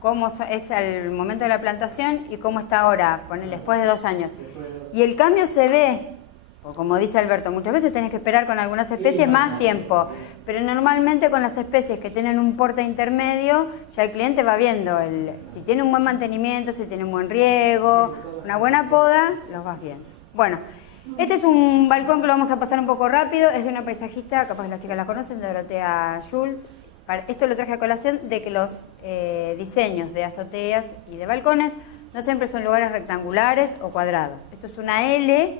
cómo es el momento de la plantación y cómo está ahora, después de 2 años. Y el cambio se ve, o como dice Alberto, muchas veces tenés que esperar con algunas especies más tiempo, pero normalmente con las especies que tienen un porte intermedio, ya el cliente va viendo si tiene un buen mantenimiento, si tiene un buen riego, una buena poda, los vas viendo. Bueno, este es un balcón que lo vamos a pasar un poco rápido, es de una paisajista, capaz que las chicas la conocen, de Dorotea Jules. Esto lo traje a colación de que los diseños de azoteas y de balcones no siempre son lugares rectangulares o cuadrados. Esto es una L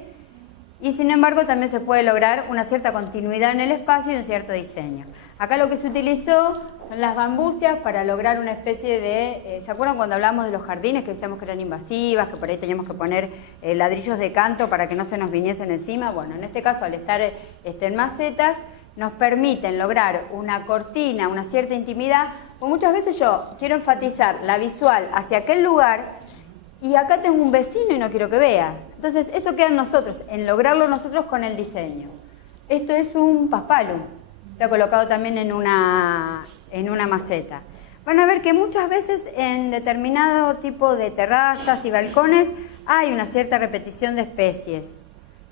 y sin embargo también se puede lograr una cierta continuidad en el espacio y un cierto diseño. Acá lo que se utilizó son las bambucias para lograr una especie de... ¿se acuerdan cuando hablamos de los jardines que decíamos que eran invasivas, que por ahí teníamos que poner ladrillos de canto para que no se nos viniesen encima? Bueno, en este caso al estar en macetas nos permiten lograr una cortina, una cierta intimidad, o muchas veces yo quiero enfatizar la visual hacia aquel lugar y acá tengo un vecino y no quiero que vea. Entonces eso queda en nosotros, en lograrlo nosotros con el diseño. Esto es un paspalum, está colocado también en una maceta. Van a ver que muchas veces en determinado tipo de terrazas y balcones hay una cierta repetición de especies.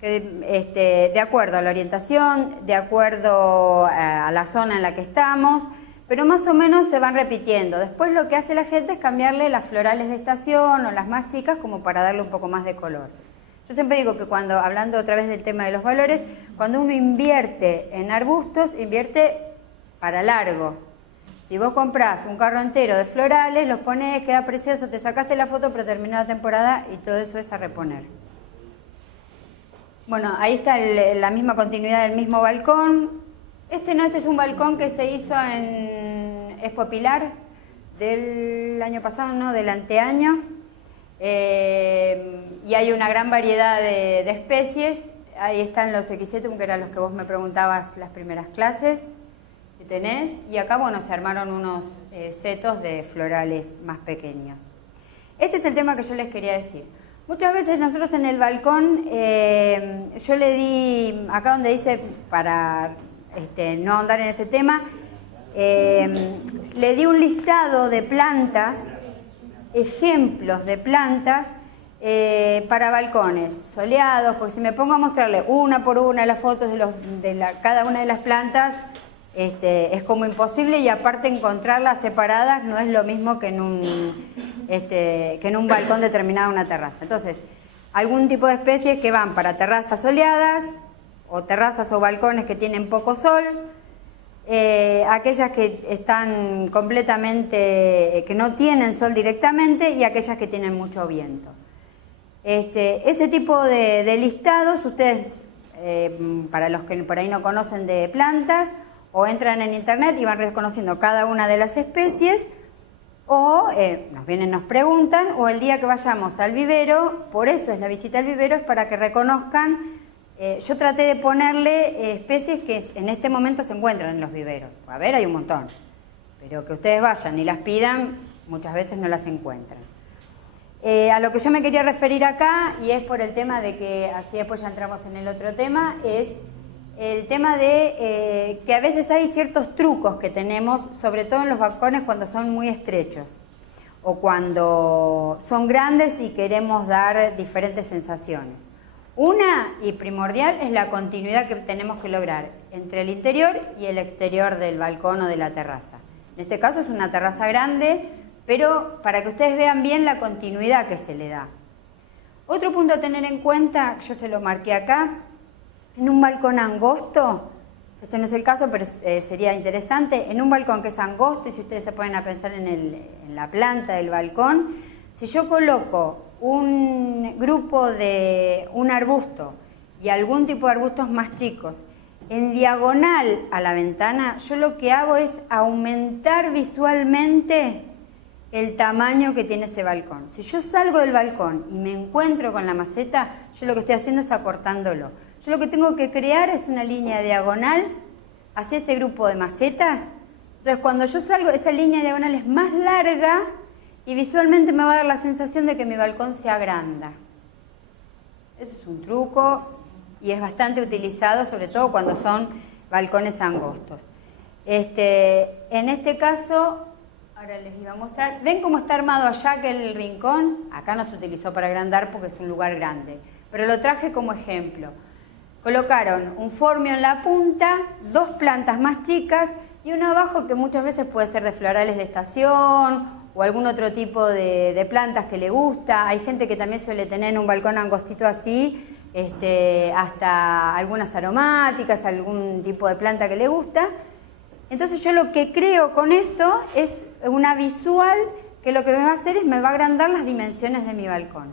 De acuerdo a la orientación, de acuerdo a la zona en la que estamos, pero más o menos se van repitiendo. Después lo que hace la gente es cambiarle las florales de estación o las más chicas como para darle un poco más de color. Yo siempre digo que hablando otra vez del tema de los valores, cuando uno invierte en arbustos, invierte para largo. Si vos comprás un carro entero de florales, los pones, queda precioso, te sacaste la foto, pero terminó la temporada y todo eso es a reponer. Bueno, ahí está la misma continuidad del mismo balcón. Este es un balcón que se hizo en Expo Pilar del año pasado, no, del anteaño. Y hay una gran variedad de especies. Ahí están los equisetum, que eran los que vos me preguntabas las primeras clases que tenés. Y acá, bueno, se armaron unos setos de florales más pequeños. Este es el tema que yo les quería decir. Muchas veces nosotros en el balcón, yo le di, acá donde dice, para no andar en ese tema, le di un listado de plantas, ejemplos de plantas para balcones soleados, porque si me pongo a mostrarle una por una las fotos de cada una de las plantas, es como imposible, y aparte encontrarlas separadas no es lo mismo que en un balcón determinado, una terraza. Entonces, algún tipo de especies que van para terrazas soleadas o terrazas o balcones que tienen poco sol, aquellas que están completamente, que no tienen sol directamente, y aquellas que tienen mucho viento. Ese tipo de listados, ustedes, para los que por ahí no conocen de plantas, o entran en internet y van reconociendo cada una de las especies, o nos preguntan, o el día que vayamos al vivero, por eso es la visita al vivero, es para que reconozcan. Yo traté de ponerle especies que en este momento se encuentran en los viveros. A ver, hay un montón, pero que ustedes vayan y las pidan, muchas veces no las encuentran. A lo que yo me quería referir acá, y es por el tema de que, así después ya entramos en el otro tema, es el tema de que a veces hay ciertos trucos que tenemos, sobre todo en los balcones cuando son muy estrechos o cuando son grandes y queremos dar diferentes sensaciones. Una y primordial es la continuidad que tenemos que lograr entre el interior y el exterior del balcón o de la terraza. En este caso es una terraza grande, pero para que ustedes vean bien la continuidad que se le da. Otro punto a tener en cuenta, yo se lo marqué acá, en un balcón angosto, este no es el caso, pero sería interesante, en un balcón que es angosto, y si ustedes se ponen a pensar en la planta del balcón, si yo coloco un grupo de un arbusto y algún tipo de arbustos más chicos en diagonal a la ventana, yo lo que hago es aumentar visualmente el tamaño que tiene ese balcón. Si yo salgo del balcón y me encuentro con la maceta, yo lo que estoy haciendo es acortándolo. Yo lo que tengo que crear es una línea diagonal hacia ese grupo de macetas. Entonces, cuando yo salgo, esa línea diagonal es más larga y visualmente me va a dar la sensación de que mi balcón se agranda. Eso es un truco y es bastante utilizado, sobre todo cuando son balcones angostos. En este caso, Ahora les iba a mostrar. ¿Ven cómo está armado allá que el rincón? Acá no se utilizó para agrandar porque es un lugar grande, pero lo traje como ejemplo. Colocaron un formio en la punta, 2 plantas más chicas y uno abajo que muchas veces puede ser de florales de estación o algún otro tipo de plantas que le gusta. Hay gente que también suele tener en un balcón angostito así, hasta algunas aromáticas, algún tipo de planta que le gusta. Entonces yo lo que creo con eso es una visual que lo que me va a hacer es me va a agrandar las dimensiones de mi balcón.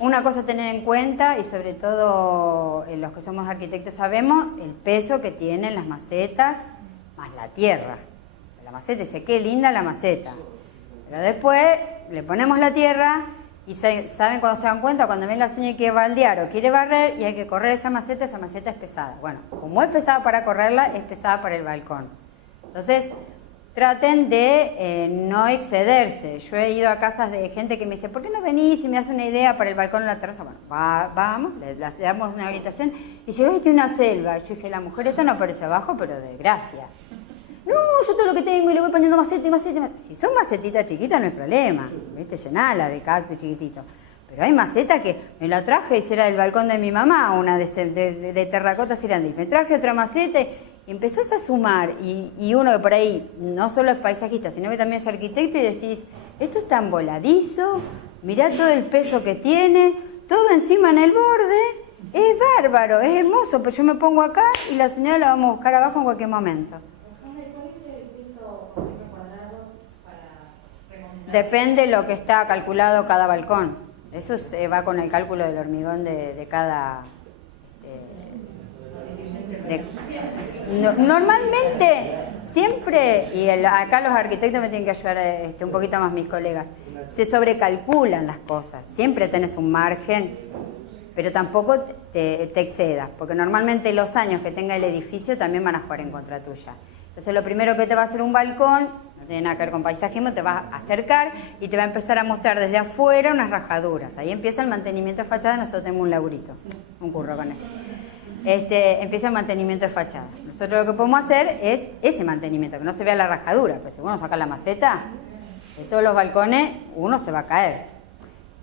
Una cosa a tener en cuenta, y sobre todo los que somos arquitectos sabemos, el peso que tienen las macetas más la tierra. La maceta dice, qué linda la maceta. Pero después le ponemos la tierra y saben cuando se dan cuenta, cuando ven la señora que baldear o quiere barrer y hay que correr esa maceta es pesada. Bueno, como es pesada para correrla, es pesada para el balcón. Entonces, traten de no excederse. Yo he ido a casas de gente que me dice, ¿por qué no venís y me das una idea para el balcón o la terraza? Bueno, vamos, le damos una habitación y llegó y tiene una selva. Yo dije, la mujer esto no aparece abajo, pero de gracia. No, yo todo lo que tengo y le voy poniendo maceta y maceta y maceta. Si son macetitas chiquitas no hay problema, ¿viste? Llenala de cactus chiquitito. Pero hay macetas que me la traje y era del balcón de mi mamá, una de terracota cirandí. Me traje otra maceta y empezás a sumar, y uno que por ahí no solo es paisajista, sino que también es arquitecto, y decís, esto es tan voladizo, mirá todo el peso que tiene, todo encima en el borde, es bárbaro, es hermoso, pues yo me pongo acá y la señora la vamos a buscar abajo en cualquier momento. ¿Cuál es el peso por metro cuadrado para recomendar? Depende lo que está calculado cada balcón, eso va con el cálculo del hormigón de cada... Normalmente, siempre, y acá los arquitectos me tienen que ayudar un poquito más mis colegas, se sobrecalculan las cosas, siempre tenés un margen, pero tampoco te excedas, porque normalmente los años que tenga el edificio también van a jugar en contra tuya. Entonces lo primero que te va a hacer un balcón, no tiene nada que ver con paisajismo, te va a acercar y te va a empezar a mostrar desde afuera unas rajaduras. Ahí empieza el mantenimiento de fachada, nosotros tenemos un laburito, un curro con eso. Empieza el mantenimiento de fachada. Nosotros lo que podemos hacer es ese mantenimiento, que no se vea la rajadura, pero si uno saca la maceta, de todos los balcones uno se va a caer.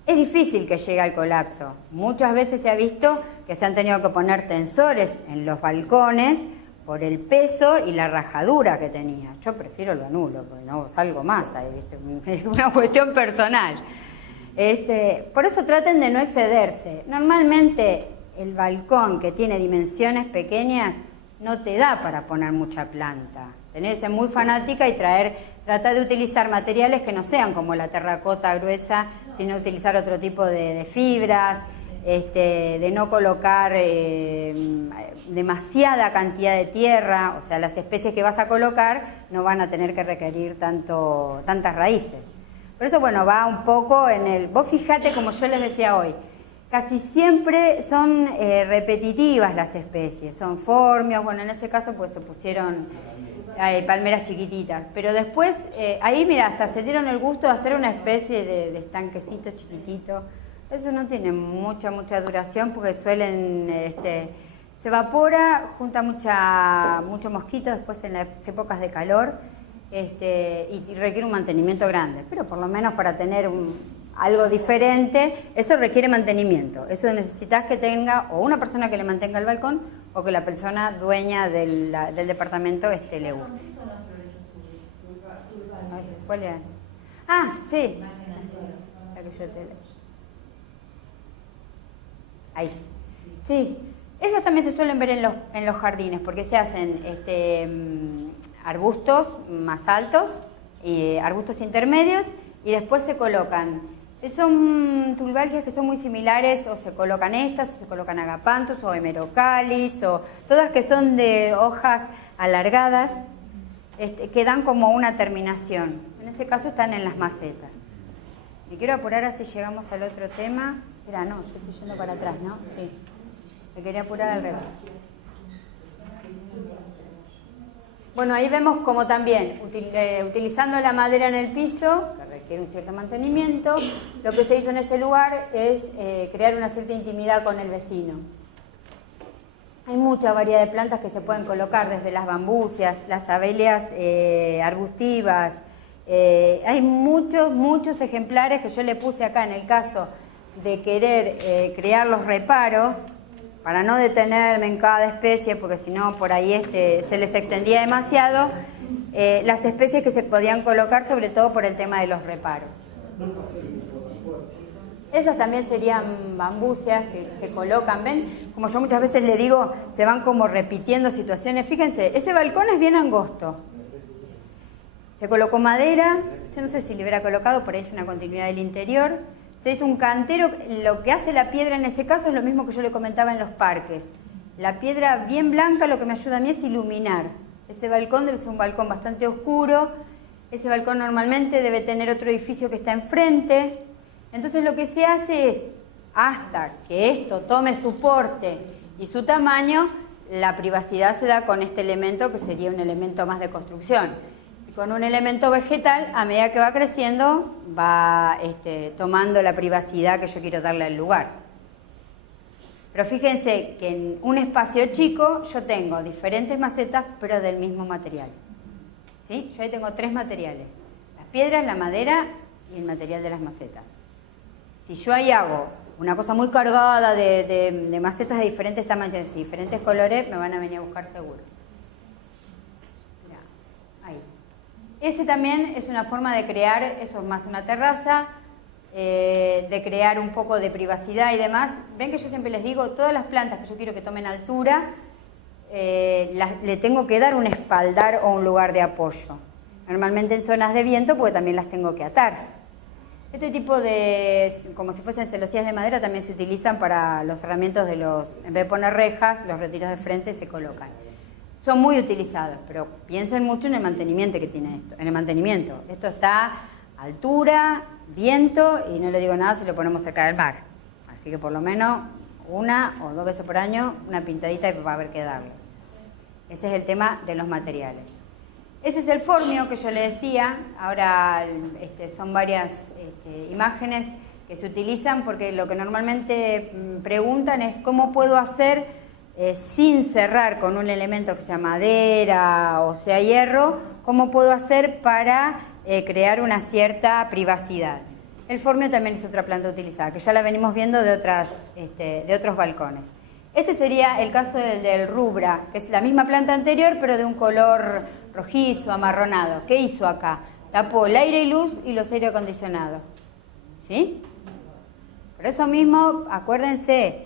Es difícil que llegue al colapso. Muchas veces se ha visto que se han tenido que poner tensores en los balcones por el peso y la rajadura que tenía. Yo prefiero lo anulo, porque no salgo más ahí, ¿viste? Es una cuestión personal. Por eso traten de no excederse. Normalmente el balcón que tiene dimensiones pequeñas no te da para poner mucha planta. Tenés que ser muy fanática y tratar de utilizar materiales que no sean como la terracota gruesa, sino utilizar otro tipo de fibras, de no colocar demasiada cantidad de tierra, o sea, las especies que vas a colocar no van a tener que requerir tantas raíces. Por eso, bueno, va un poco en el... Vos fijate, como yo les decía hoy, casi siempre son repetitivas las especies, son formios, bueno, en este caso pues se pusieron palmeras chiquititas, pero después ahí mira, hasta se dieron el gusto de hacer una especie de estanquecito chiquitito. Eso no tiene mucha duración porque suelen, se evapora, junta mucho mosquito después en las épocas de calor y requiere un mantenimiento grande, pero por lo menos para tener algo diferente, eso requiere mantenimiento. Eso necesitas que tenga o una persona que le mantenga el balcón o que la persona dueña del departamento le guste. ¿Qué son las flores azules? ¿Cuál era? Ah, sí. La que yo ahí. Sí. Esas también se suelen ver en los jardines porque se hacen arbustos más altos, arbustos intermedios y después se colocan. Son tulbargias que son muy similares, o se colocan estas, o se colocan agapanthus, o hemerocalis, o todas que son de hojas alargadas, que dan como una terminación. En ese caso están en las macetas. Me quiero apurar así llegamos al otro tema. Mira, no, yo estoy yendo para atrás, ¿no? Sí. Me quería apurar al revés. Bueno, ahí vemos como también, utilizando la madera en el piso, que requiere un cierto mantenimiento, lo que se hizo en ese lugar es crear una cierta intimidad con el vecino. Hay mucha variedad de plantas que se pueden colocar, desde las bambusias, las abelias arbustivas. Hay muchos ejemplares que yo le puse acá en el caso de querer crear los reparos, para no detenerme en cada especie, porque si no por ahí se les extendía demasiado, las especies que se podían colocar, sobre todo por el tema de los reparos. Esas también serían bambusias que se colocan, ¿ven? Como yo muchas veces le digo, se van como repitiendo situaciones. Fíjense, ese balcón es bien angosto. Se colocó madera, yo no sé si le hubiera colocado, por ahí es una continuidad del interior. Se hizo un cantero, lo que hace la piedra en ese caso es lo mismo que yo le comentaba en los parques. La piedra bien blanca lo que me ayuda a mí es iluminar. Ese balcón debe ser un balcón bastante oscuro, ese balcón normalmente debe tener otro edificio que está enfrente. Entonces lo que se hace es, hasta que esto tome su porte y su tamaño, la privacidad se da con este elemento que sería un elemento más de construcción. Y con un elemento vegetal, a medida que va creciendo, va tomando la privacidad que yo quiero darle al lugar. Pero fíjense que en un espacio chico yo tengo diferentes macetas, pero del mismo material. ¿Sí? Yo ahí tengo 3 materiales: las piedras, la madera y el material de las macetas. Si yo ahí hago una cosa muy cargada de macetas de diferentes tamaños y diferentes colores, me van a venir a buscar seguro. Mirá, ahí. Ese también es una forma de crear, eso es más una terraza, de crear un poco de privacidad y demás. Ven que yo siempre les digo, todas las plantas que yo quiero que tomen altura, le tengo que dar un espaldar o un lugar de apoyo. Normalmente en zonas de viento, porque también las tengo que atar. Este tipo de, como si fuesen celosías de madera, también se utilizan para los cerramientos de los, en vez de poner rejas, los retiros de frente se colocan. Son muy utilizados, pero piensen mucho en el mantenimiento que tiene esto. En el mantenimiento. Esto está a altura, viento, y no le digo nada si lo ponemos cerca del mar. Así que por lo menos 1 o 2 veces por año, una pintadita va a haber que darle. Ese es el tema de los materiales. Ese es el formio que yo le decía. Ahora son varias imágenes que se utilizan porque lo que normalmente preguntan es cómo puedo hacer sin cerrar con un elemento que sea madera o sea hierro, cómo puedo hacer para crear una cierta privacidad. El formio también es otra planta utilizada, que ya la venimos viendo de otros balcones. Este sería el caso del rubra, que es la misma planta anterior, pero de un color rojizo, amarronado. ¿Qué hizo acá? Tapó el aire y luz y los aire acondicionados. ¿Sí? Por eso mismo, acuérdense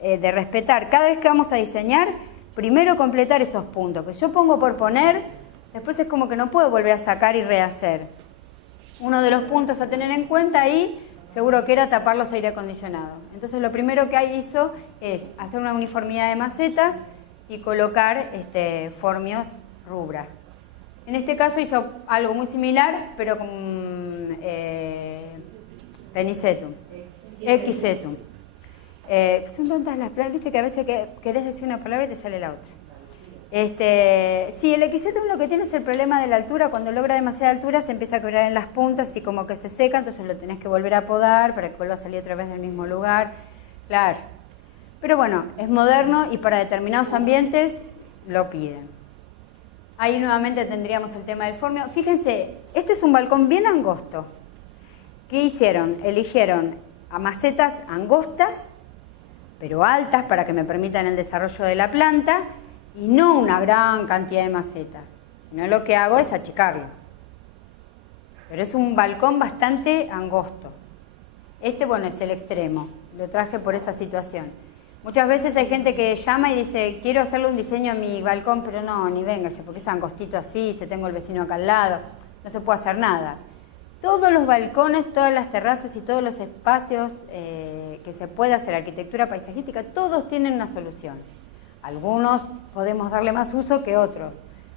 de respetar. Cada vez que vamos a diseñar, primero completar esos puntos. Pues yo pongo por poner, después es como que no puedo volver a sacar y rehacer. Uno de los puntos a tener en cuenta ahí, seguro que era tapar los aire acondicionados. Entonces lo primero que hizo es hacer una uniformidad de macetas y colocar formios rubra. En este caso hizo algo muy similar, pero con Penicetum, Equisetum. Son tantas las palabras, viste que a veces querés decir una palabra y te sale la otra. Sí, el Equisetum lo que tiene es el problema de la altura. Cuando logra demasiada altura se empieza a quebrar en las puntas y como que se seca, entonces lo tenés que volver a podar para que vuelva a salir otra vez del mismo lugar. Claro. Pero bueno, es moderno y para determinados ambientes lo piden. Ahí nuevamente tendríamos el tema del formio. Fíjense, este es un balcón bien angosto. ¿Qué hicieron? Eligieron a macetas angostas, pero altas para que me permitan el desarrollo de la planta, y no una gran cantidad de macetas, sino lo que hago es achicarlo. Pero es un balcón bastante angosto. Bueno, es el extremo. Lo traje por esa situación. Muchas veces hay gente que llama y dice, quiero hacerle un diseño a mi balcón, pero no, ni véngase, porque es angostito así, si tengo el vecino acá al lado, no se puede hacer nada. Todos los balcones, todas las terrazas y todos los espacios que se puede hacer arquitectura paisajística, todos tienen una solución. Algunos podemos darle más uso que otros.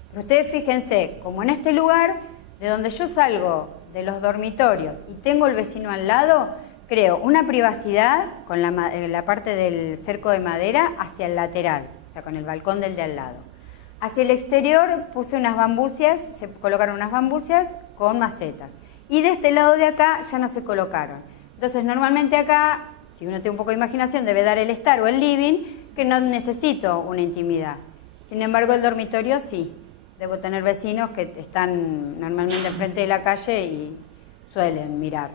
Pero ustedes fíjense, como en este lugar, de donde yo salgo de los dormitorios y tengo el vecino al lado, creo una privacidad con la parte del cerco de madera hacia el lateral, o sea, con el balcón del de al lado. Hacia el exterior puse unas bambucias, se colocaron unas bambucias con macetas. Y de este lado de acá ya no se colocaron. Entonces, normalmente acá, si uno tiene un poco de imaginación, debe dar el estar o el living, que no necesito una intimidad. Sin embargo, el dormitorio sí. Debo tener vecinos que están normalmente enfrente de la calle y suelen mirar.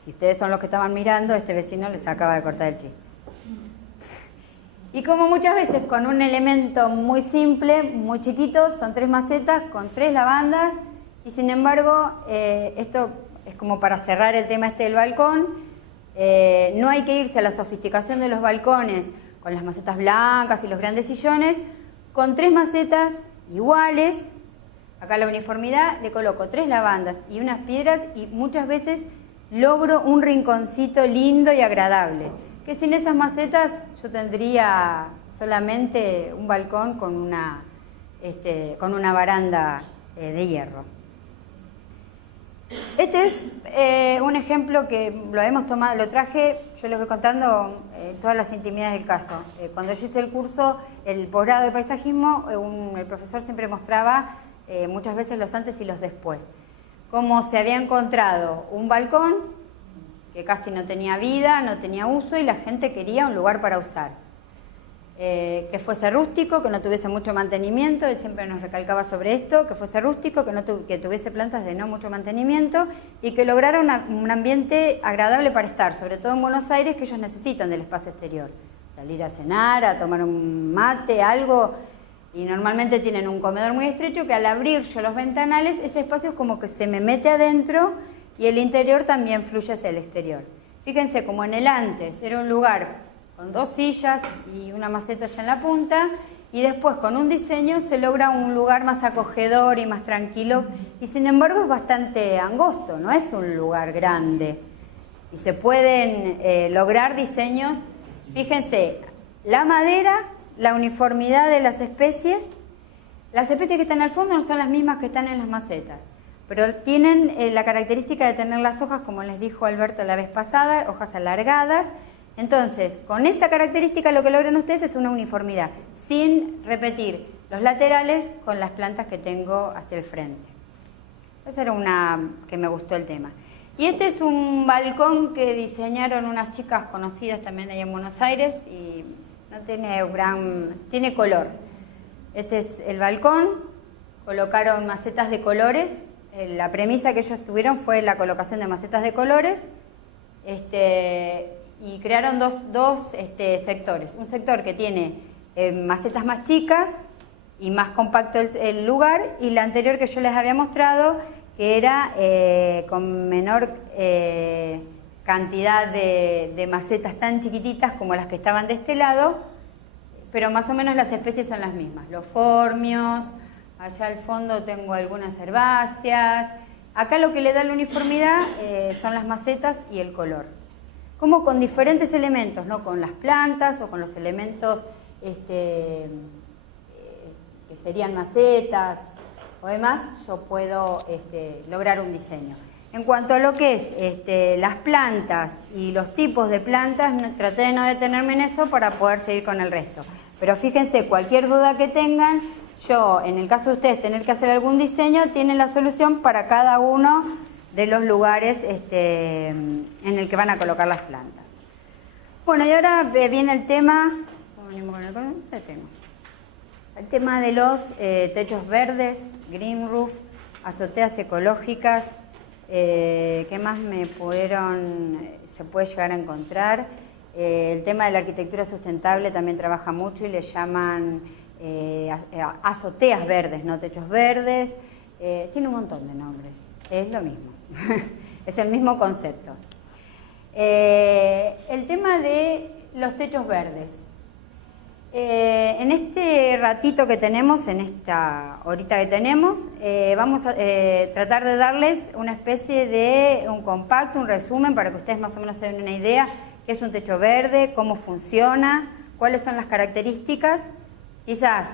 Si ustedes son los que estaban mirando, este vecino les acaba de cortar el chiste. Y como muchas veces con un elemento muy simple, muy chiquito, son 3 macetas con 3 lavandas, y sin embargo, esto es como para cerrar el tema este del balcón. No hay que irse a la sofisticación de los balcones con las macetas blancas y los grandes sillones. Con 3 macetas iguales, acá la uniformidad, le coloco 3 lavandas y unas piedras, y muchas veces logro un rinconcito lindo y agradable, que sin esas macetas yo tendría solamente un balcón con una baranda de hierro. Este es un ejemplo que lo hemos tomado, lo traje, yo les voy contando todas las intimidades del caso. Cuando yo hice el curso, el posgrado de paisajismo, el profesor siempre mostraba muchas veces los antes y los después. Cómo se había encontrado un balcón que casi no tenía vida, no tenía uso, y la gente quería un lugar para usar. Que fuese rústico, que no tuviese mucho mantenimiento, él siempre nos recalcaba sobre esto, que fuese rústico, que tuviese plantas de no mucho mantenimiento, y que lograra un ambiente agradable para estar, sobre todo en Buenos Aires, que ellos necesitan del espacio exterior. Salir a cenar, a tomar un mate, algo, y normalmente tienen un comedor muy estrecho que al abrir yo los ventanales, ese espacio es como que se me mete adentro y el interior también fluye hacia el exterior. Fíjense, como en el antes era un lugar con 2 sillas y una maceta ya en la punta, y después con un diseño se logra un lugar más acogedor y más tranquilo, y sin embargo es bastante angosto, no es un lugar grande, y se pueden lograr diseños. Fíjense, la madera, la uniformidad de las especies que están al fondo no son las mismas que están en las macetas, pero tienen la característica de tener las hojas, como les dijo Alberto la vez pasada, hojas alargadas. Entonces, con esa característica lo que logran ustedes es una uniformidad, sin repetir los laterales con las plantas que tengo hacia el frente. Esa era una que me gustó el tema. Y este es un balcón que diseñaron unas chicas conocidas también allá en Buenos Aires, y no tiene color. Este es el balcón, colocaron macetas de colores. La premisa que ellos tuvieron fue la colocación de macetas de colores. Y crearon dos sectores. Un sector que tiene macetas más chicas y más compacto el lugar, y la anterior que yo les había mostrado, que era con menor cantidad de macetas tan chiquititas como las que estaban de este lado, pero más o menos las especies son las mismas. Los formios, allá al fondo tengo algunas herbáceas. Acá lo que le da la uniformidad son las macetas y el color. Como con diferentes elementos, no con las plantas o con los elementos que serían macetas o demás, yo puedo lograr un diseño. En cuanto a lo que es las plantas y los tipos de plantas, traté de no detenerme en eso para poder seguir con el resto. Pero fíjense, cualquier duda que tengan, yo, en el caso de ustedes tener que hacer algún diseño, tienen la solución para cada uno de los lugares en el que van a colocar las plantas. Bueno, y ahora viene el tema, el tema de los techos verdes, green roof, azoteas ecológicas. ¿Qué más se puede llegar a encontrar? El tema de la arquitectura sustentable también trabaja mucho y le llaman azoteas verdes, no techos verdes. Tiene un montón de nombres, es lo mismo. Es el mismo concepto. El tema de los techos verdes. En este ratito que tenemos, en esta horita que tenemos, vamos a tratar de darles una especie de un compacto, un resumen, para que ustedes más o menos se den una idea qué es un techo verde, cómo funciona, cuáles son las características. Quizás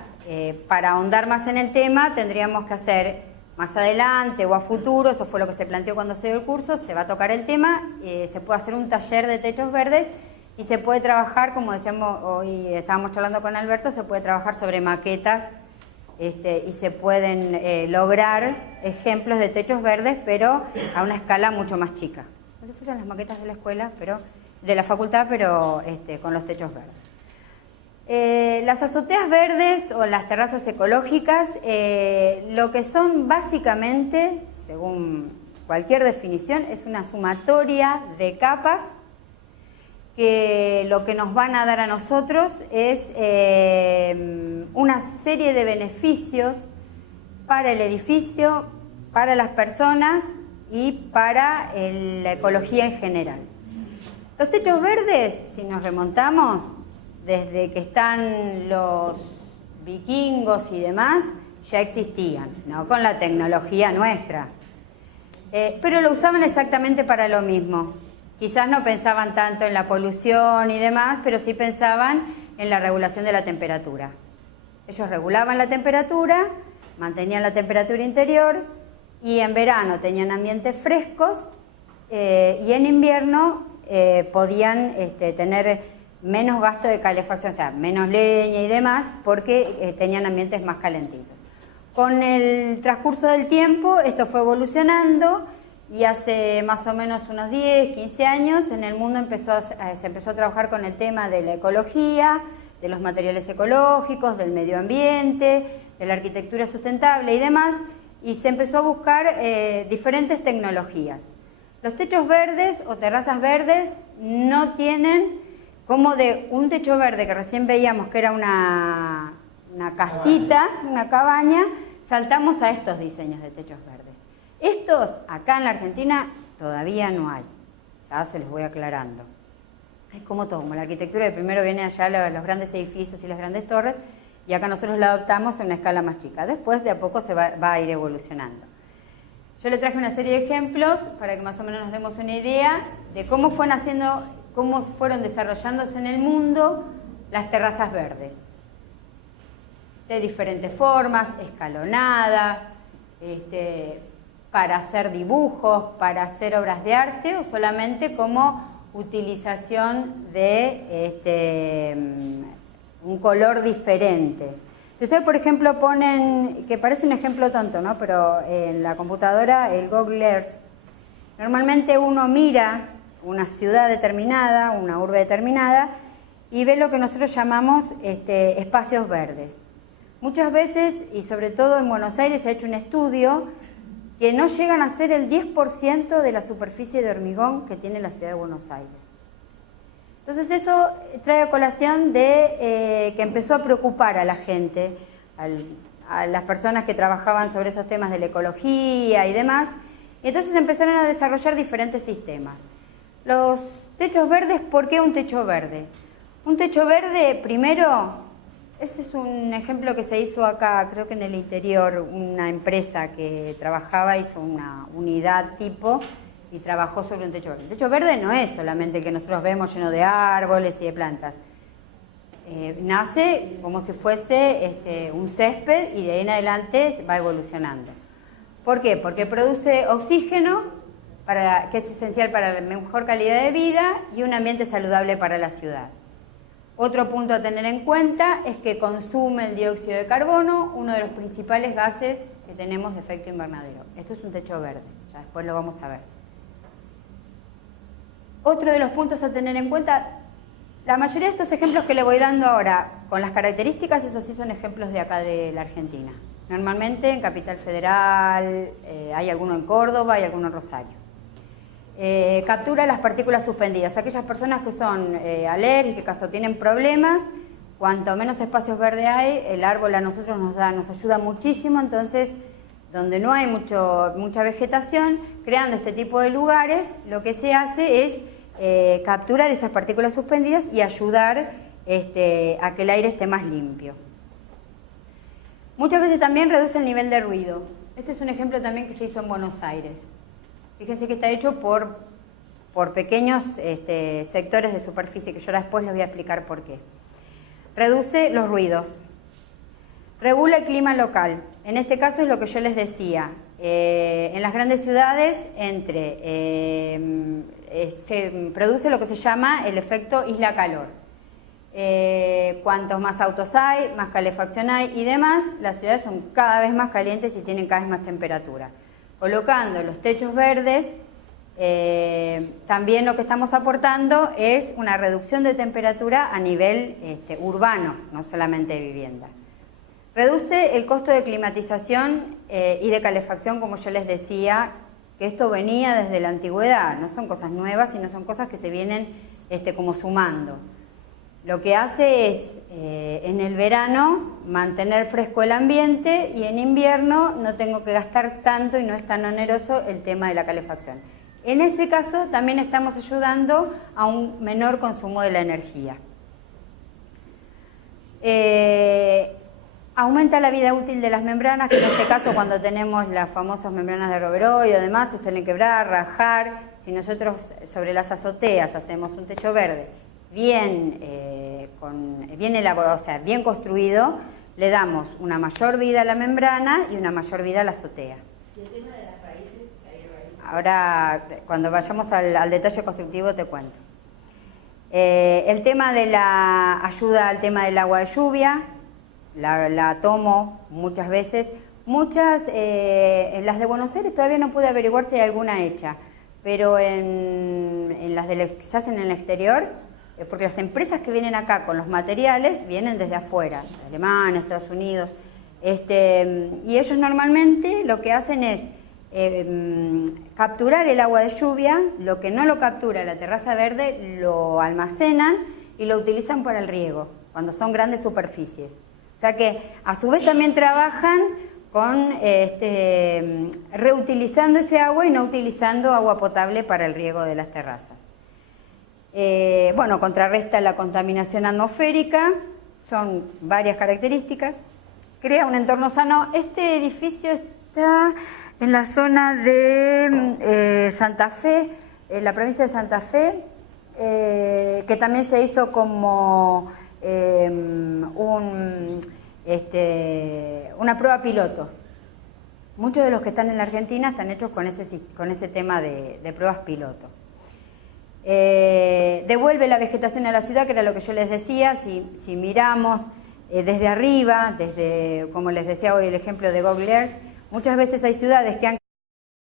para ahondar más en el tema tendríamos que hacer más adelante o a futuro, eso fue lo que se planteó cuando se dio el curso, se va a tocar el tema, se puede hacer un taller de techos verdes y se puede trabajar, como decíamos hoy, estábamos charlando con Alberto, se puede trabajar sobre maquetas y se pueden lograr ejemplos de techos verdes, pero a una escala mucho más chica. No se fueron las maquetas de la escuela, pero de la facultad, pero con los techos verdes. Las azoteas verdes o las terrazas ecológicas, lo que son básicamente, según cualquier definición, es una sumatoria de capas que lo que nos van a dar a nosotros es una serie de beneficios para el edificio, para las personas y para la ecología en general. Los techos verdes, si nos remontamos, desde que están los vikingos y demás, ya existían, no con la tecnología nuestra. Pero lo usaban exactamente para lo mismo. Quizás no pensaban tanto en la polución y demás, pero sí pensaban en la regulación de la temperatura. Ellos regulaban la temperatura, mantenían la temperatura interior y en verano tenían ambientes frescos y en invierno podían tener menos gasto de calefacción, o sea, menos leña y demás, porque tenían ambientes más calentitos. Con el transcurso del tiempo esto fue evolucionando y hace más o menos unos 10, 15 años en el mundo se empezó a trabajar con el tema de la ecología, de los materiales ecológicos, del medio ambiente, de la arquitectura sustentable y demás, y se empezó a buscar diferentes tecnologías. Los techos verdes o terrazas verdes no tienen como de un techo verde que recién veíamos que era una casita, una cabaña, saltamos a estos diseños de techos verdes. Estos acá en la Argentina todavía no hay, ya se les voy aclarando. Es como todo, como la arquitectura de primero viene allá los grandes edificios y las grandes torres y acá nosotros la adoptamos en una escala más chica. Después de a poco se va a ir evolucionando. Yo le traje una serie de ejemplos para que más o menos nos demos una idea de cómo fueron desarrollándose en el mundo las terrazas verdes. De diferentes formas, escalonadas, para hacer dibujos, para hacer obras de arte o solamente como utilización de un color diferente. Si ustedes, por ejemplo, ponen, que parece un ejemplo tonto, ¿no? Pero en la computadora, el Google Earth, normalmente uno mira una ciudad determinada, una urbe determinada, y ve lo que nosotros llamamos espacios verdes. Muchas veces, y sobre todo en Buenos Aires, se ha hecho un estudio que no llegan a ser el 10% de la superficie de hormigón que tiene la ciudad de Buenos Aires. Entonces eso trae a colación de que empezó a preocupar a la gente, a las personas que trabajaban sobre esos temas de la ecología y demás, y entonces empezaron a desarrollar diferentes sistemas. Los techos verdes, ¿por qué un techo verde? Un techo verde, primero, ese es un ejemplo que se hizo acá, creo que en el interior, una empresa que trabajaba, hizo una unidad tipo y trabajó sobre un techo verde. El techo verde no es solamente el que nosotros vemos lleno de árboles y de plantas. Nace como si fuese un césped y de ahí en adelante va evolucionando. ¿Por qué? Porque produce oxígeno, que es esencial para la mejor calidad de vida y un ambiente saludable para la ciudad. Otro punto a tener en cuenta es que consume el dióxido de carbono, uno de los principales gases que tenemos de efecto invernadero. Esto es un techo verde, ya después lo vamos a ver. Otro de los puntos a tener en cuenta, la mayoría de estos ejemplos que le voy dando ahora, con las características, esos sí son ejemplos de acá de la Argentina. Normalmente en Capital Federal, hay alguno en Córdoba, hay alguno en Rosario. Captura las partículas suspendidas. Aquellas personas que son alérgicas o tienen problemas, cuanto menos espacios verdes hay, el árbol a nosotros nos ayuda muchísimo. Entonces, donde no hay mucha vegetación, creando este tipo de lugares, lo que se hace es capturar esas partículas suspendidas y ayudar a que el aire esté más limpio. Muchas veces también reduce el nivel de ruido. Este es un ejemplo también que se hizo en Buenos Aires. Fíjense que está hecho por pequeños sectores de superficie, que yo después les voy a explicar por qué. Reduce los ruidos. Regula el clima local. En este caso es lo que yo les decía. En las grandes ciudades se produce lo que se llama el efecto isla-calor. Cuantos más autos hay, más calefacción hay y demás, las ciudades son cada vez más calientes y tienen cada vez más temperatura. Colocando los techos verdes, También lo que estamos aportando es una reducción de temperatura a nivel urbano, no solamente de vivienda. Reduce el costo de climatización y de calefacción, como yo les decía, que esto venía desde la antigüedad, no son cosas nuevas, sino son cosas que se vienen como sumando. Lo que hace es, en el verano, mantener fresco el ambiente y en invierno no tengo que gastar tanto y no es tan oneroso el tema de la calefacción. En ese caso también estamos ayudando a un menor consumo de la energía. Aumenta la vida útil de las membranas, que en este caso cuando tenemos las famosas membranas de Roveroy y demás se suelen quebrar, rajar. Si nosotros sobre las azoteas hacemos un techo verde bien elaborado, o sea, bien construido, le damos una mayor vida a la membrana y una mayor vida a la azotea. ¿Y el tema de las raíces? ¿Hay raíces? Ahora, cuando vayamos al detalle constructivo te cuento. El tema de la ayuda al tema del agua de lluvia, la tomo muchas veces. Muchas, en las de Buenos Aires todavía no pude averiguar si hay alguna hecha, pero en las que se hacen en el exterior, porque las empresas que vienen acá con los materiales vienen desde afuera, Alemania, Estados Unidos, y ellos normalmente lo que hacen es capturar el agua de lluvia, lo que no lo captura la terraza verde lo almacenan y lo utilizan para el riego, cuando son grandes superficies. O sea que a su vez también trabajan con reutilizando ese agua y no utilizando agua potable para el riego de las terrazas. Bueno, contrarresta la contaminación atmosférica, son varias características, crea un entorno sano. Este edificio está en la zona de Santa Fe, en la provincia de Santa Fe, que también se hizo como una prueba piloto. Muchos de los que están en la Argentina están hechos con ese tema de pruebas piloto. Devuelve la vegetación a la ciudad, que era lo que yo les decía. Si miramos desde arriba, como les decía hoy el ejemplo de Google Earth, muchas veces hay ciudades que han